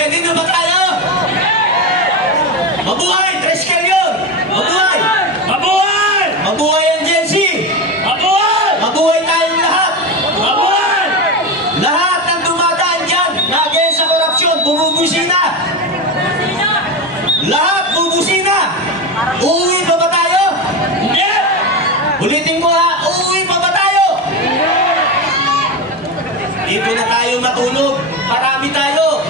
Ready na ba tayo? Mabuhay! Tricycle yun! Mabuhay! Mabuhay! Mabuhay ang Gen Z! Mabuhay! Mabuhay tayong lahat! Mabuhay! Lahat ng dumadaan dyan na against sa korupsyon, bumubusina! Lahat bubusina! Uuwi pa ba tayo? Hindi! Ulitin ko ha, uuwi pa ba tayo? Dito na tayo matulog. Marami tayo.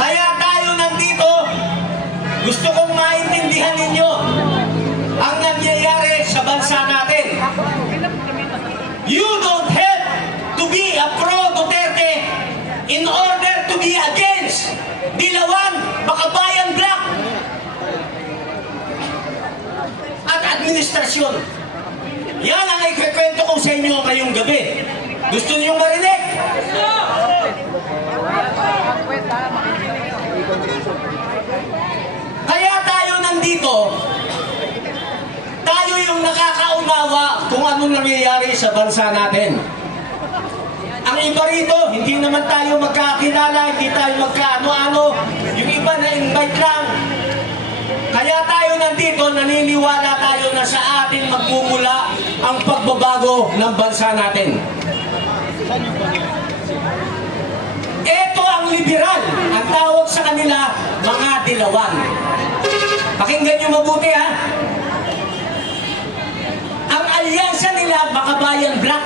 Kaya tayo nandito. Gusto kong maintindihan ninyo ang nangyayari sa bansa natin. You don't have to be a pro-Duterte in order to be against Dilawan, Makabayan Black at administrasyon. Yan ang ikikwento ko sa inyo ngayong gabi. Gusto niyo marinig? Kaya tayo nandito, tayo yung nakakaunawa kung anong nangyayari sa bansa natin. Ang iba rito, hindi naman tayo magkakilala, hindi tayo magkaano-ano. Yung iba na-invite lang. Kaya tayo nandito, naniniwala tayo na sa atin magmumula ang pagbabago ng bansa natin. Ito ang liberal. Ang tawag sa kanila, mga dilawan. Pakinggan nyo mabuti ha. Ang alyansa nila, Makabayan Black.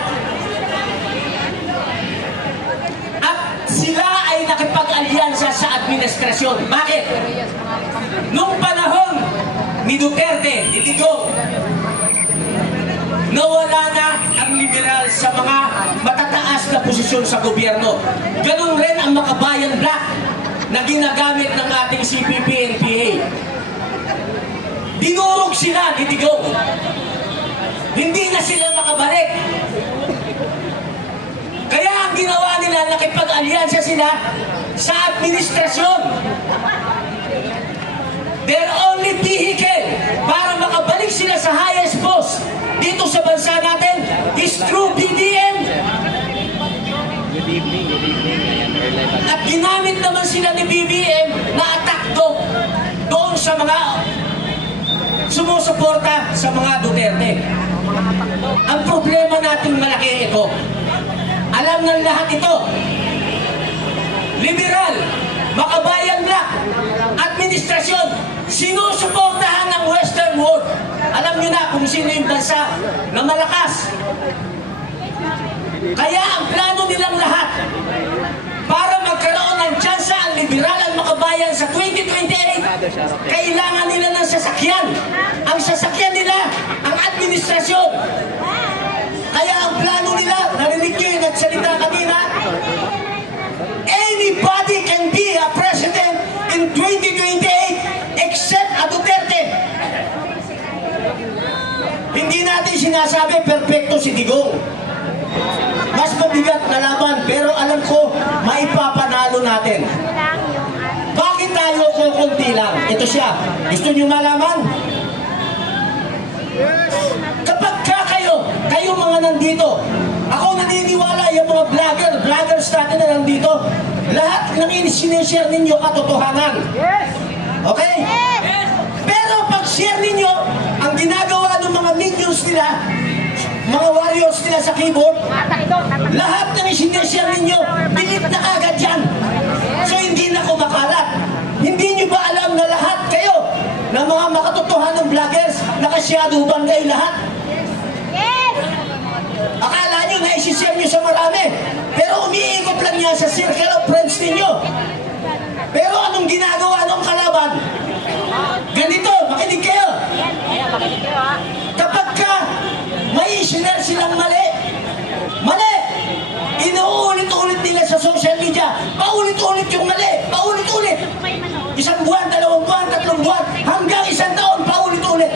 At sila ay nakipag-alyansa sa administrasyon. Bakit? Nung panahon ni Duterte, itigo, nawala na ang liberal sa mga matataas na posisyon sa gobyerno. Ganun rin ang Makabayan Black na ginagamit ng ating CPP-NPA. Dinurog sila ni Digong. Hindi na sila makabalik. Kaya ang ginawa nila, nakipag-alyansa sila sa administrasyon. Their only vehicle para makabalik sila sa highest post dito sa bansa natin is through BBM. At ginamit naman sila ni BBM na atakdo doon sa mga sumusuporta sa mga Duterte. Ang problema natin malaki ito. Alam ng lahat ito. Liberal, Makabayan Black, administrasyon, sinusuportahan ng Western world. Alam nyo na kung sino yung bansa na malakas. Kaya ang plano nilang lahat para magkaroon ng tsansa ang liberal at makabayan sa 2028, kailangan nila ng sasakyan. Ang sasakyan nila, ang administrasyon. Kaya ang plano nila, narinig nyo yung nagsalita kanina, anybody can be a president in 2028 except a Duterte. Hindi natin sinasabi perfecto si Digong. Mas mabigat na laban, pero alam ko, maipapanalo natin. Bakit tayo kukunti lang? Ito siya. Gusto niyo malaman? Kapag kayo mga nandito, ako naniniwala yung mga vloggers natin na nandito, lahat ng sinishare ninyo katotohanan. Okay? Pero pag share ninyo, ang ginagawa ng mga minions nila, mga warriors nila sa keyboard, lahat ng sinishare ninyo, delete na kagad yan. So hindi na kumakalat. Hindi nyo ba alam na lahat kayo, na mga makatotohanang vloggers, nakasyaduban kayo lahat? Akala nyo na isi-share nyo sa marami, pero umiikot lang yan sa circle of friends ninyo. Pero anong ginagawa ng kalaban? Ganito, makinig kayo. Kapag ka may isi-share silang mali, inuulit-ulit nila sa social media, paulit-ulit yung mali, paulit-ulit. Isang buwan, 2 buwan, 3 buwan, hanggang 1 taon, paulit-ulit.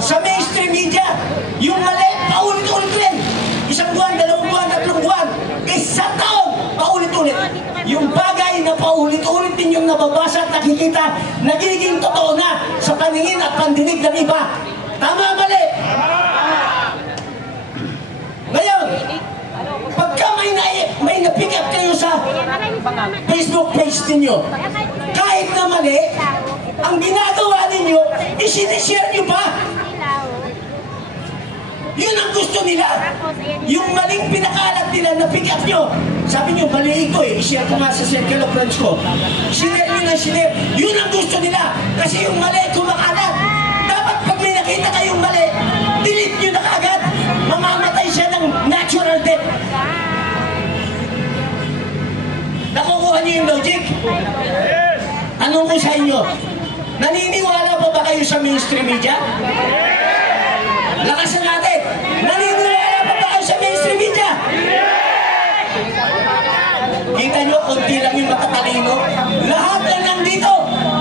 Sa mainstream media, yung mali, paulit-ulit rin. 1 buwan, 2 buwan, 3 buwan, 1 taon, paulit-ulit. Yung bagay na paulit-ulit ninyong nababasa at nakikita, nagiging totoo na sa paningin at pandinig ng iba. Tama, mali? Ngayon, pagka may may na-pick up kayo sa Facebook page ninyo. Kahit na mali, ang ginagawa ninyo, isinishare nyo pa. Yun ang gusto nila. Yung maling pinakalat nila na pick up nyo. Sabi nyo, mali ito eh. I-share ko nga sa circle of friends ko. Share nyo na share. Yun ang gusto nila. Kasi yung mali kumakalat. Dapat pag may nakita kayong mali, delete nyo na kaagad. Mamamatay siya ng natural death. Nakukuha niyo yung logic? Anong ko sa inyo? Naniniwala pa ba kayo sa mainstream media? Lakasan natin! Naniniwala pa ba kayo sa mainstream media? Kita nyo, konti lang yung matatalino. Lahat na nandito,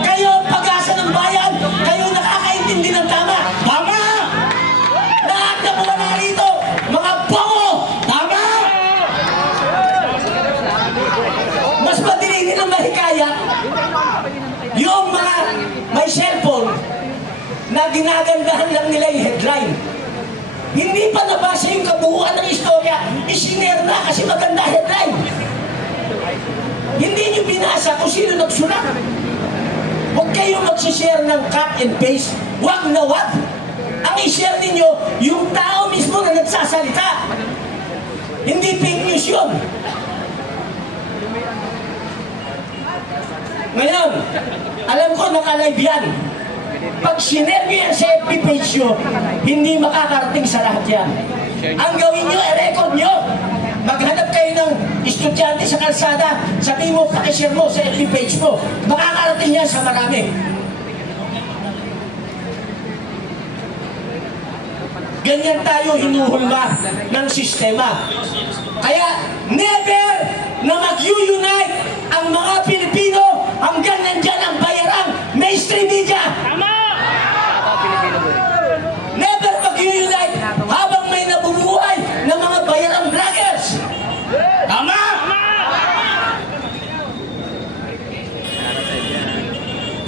kayo ang pag-asa ng bayan, kayo nakakaintindi ng tama. Tama! Lahat na wala rito, mga bango! Tama! Mas madali nilang mahikayat yung mga may cellphone na ginagandahan lang nila yung headline. Hindi pa nabasa yung kabuuan ng istorya, isinare na kasi maganda headline. Hindi nyo binasa kung sino nagsulat. Huwag kayong magsishare ng cut and paste. Wag na wag. Ang i-share ninyo, yung tao mismo na nagsasalita. Hindi fake news yun. Ngayon, alam ko naka-live yan. Pag sinare nyo yan sa FB page nyo, hindi makakarating sa lahat yan. Ang gawin nyo, i-record nyo. Maghanap kayo ng estudyante sa kalsada, sabihin mo, pakishare mo sa FB page mo. Makakarating yan sa marami. Ganyan tayo hinuhulma ng sistema. Kaya never na mag-unite ang mga Pilipino hanggang nandyan ang bayarang mainstream media. Never mag-unite habang may nabubuhay ng mga bayarang vloggers. Tama!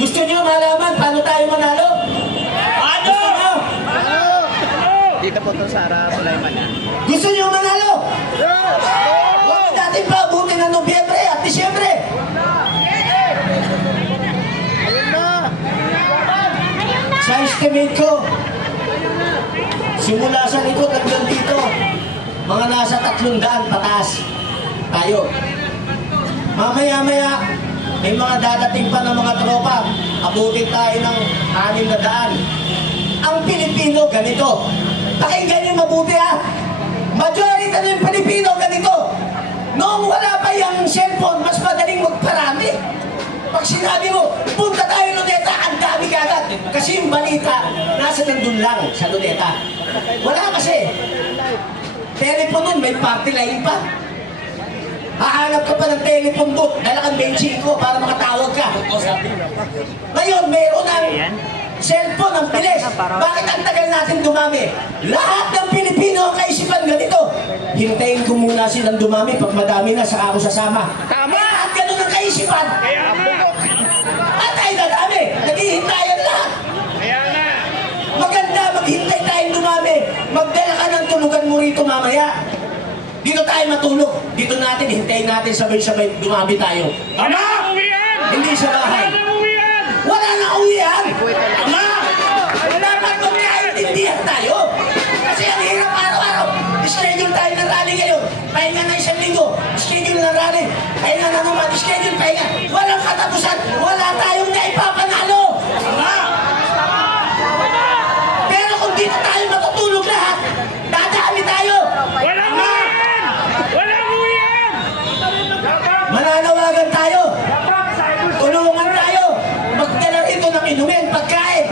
Gusto niyo malaman paano tayo manalo? Ano? Gusto niyo? Dito po to Sara Sulaiman. Gusto niyo manalo? Huwag natin pa abutin ng Nobyembre at Disyembre. Sa estimate ko, simula sa likod hanggang dito, mga nasa 300 pataas tayo. Mamaya-maya, may mga dadating pa ng mga tropa, abutin tayo ng 600. Ang Pilipino, ganito. Pakinggan niyo mabuti ha. Majority ng Pilipino, ganito. Noong wala pa yung cellphone, mas madaling magparami. Pag sinabi mo, punta tayo Luneta, ang dami kagad. Kasi yung balita, nasa nandun lang sa Luneta. Wala kasi. Telephone nun, may party line pa. Hahanap ka pa ng telephone booth, dala kang benching ko para makatawag ka. Ngayon, mayroon ng cellphone ang bilis. Bakit ang tagal natin dumami? Lahat ng Pilipino ang kaisipan ganito. Hintayin ko muna silang dumami. Pag madami na, saka ako sasama. Tama! Lahat ganun ang kaisipan. At ay dadami. Naghihintayan lahat. Maganda, maghintay tayong dumami. Magdala ka ng tulugan mo rito mamaya. Dito tayo matulog. Dito natin, hintayin natin sabay-sabay dumami tayo. Tama! Hindi sa bahay. Wala na uwian. Tama! Dapat magkaintindihan tayo. Kasi ang hirap araw-araw. Schedule tayo ng rally ngayon. Pahinga na 1 linggo. Schedule ng rally. Pahinga na naman. Schedule, pahinga. Walang katapusan. Wala tayong naipapanalo. Tama! Pero kung dito tayo matutulog lahat, dadami tayo. Walang uwian! Walang uwian! Mananawagan tayo. Tulungan tayo. Magdala rito ng inumin, pagkain.